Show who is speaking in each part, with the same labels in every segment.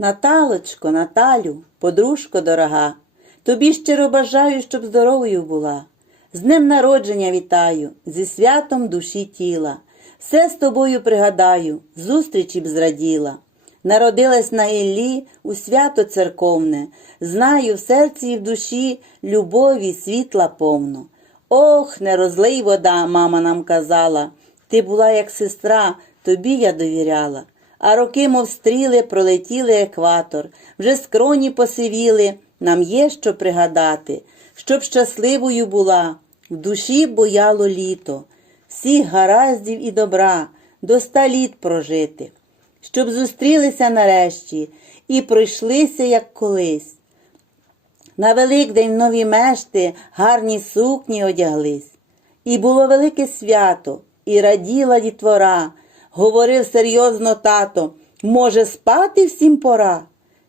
Speaker 1: Наталочко, Наталю, подружко дорога, тобі щиро бажаю, щоб здоровою була. З днем народження вітаю, зі святом душі тіла. Все з тобою пригадаю, зустрічі б зраділа. Народилась на Іллі у свято церковне, знаю в серці і в душі любові світла повно. Ох, не розлий вода, мама нам казала. Ти була як сестра, тобі я довіряла. А роки, мов стріли, пролетіли екватор, вже скроні посивіли, нам є що пригадати, щоб щасливою була, в душі бояло літо, всіх гараздів і добра, до ста літ прожити, щоб зустрілися нарешті і пройшлися, як колись. На Великдень нові мешти гарні сукні одяглись. І було велике свято, і раділа дітвора. Говорив серйозно тато, може, спати всім пора.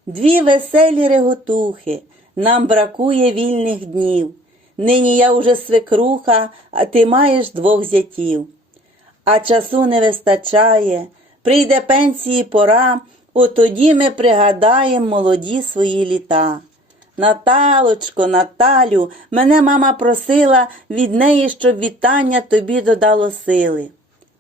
Speaker 1: Дві веселі реготухи, нам бракує вільних днів. Нині я уже свекруха, а ти маєш двох зятів. А часу не вистачає, прийде пенсії пора, от тоді ми пригадаємо молоді свої літа. Наталочко, Наталю, мене мама просила від неї, щоб вітання тобі додало сили.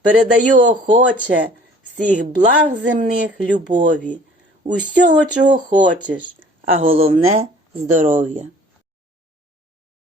Speaker 1: Передаю охоче всіх благ земних любові, усього, чого хочеш, а головне здоров'я.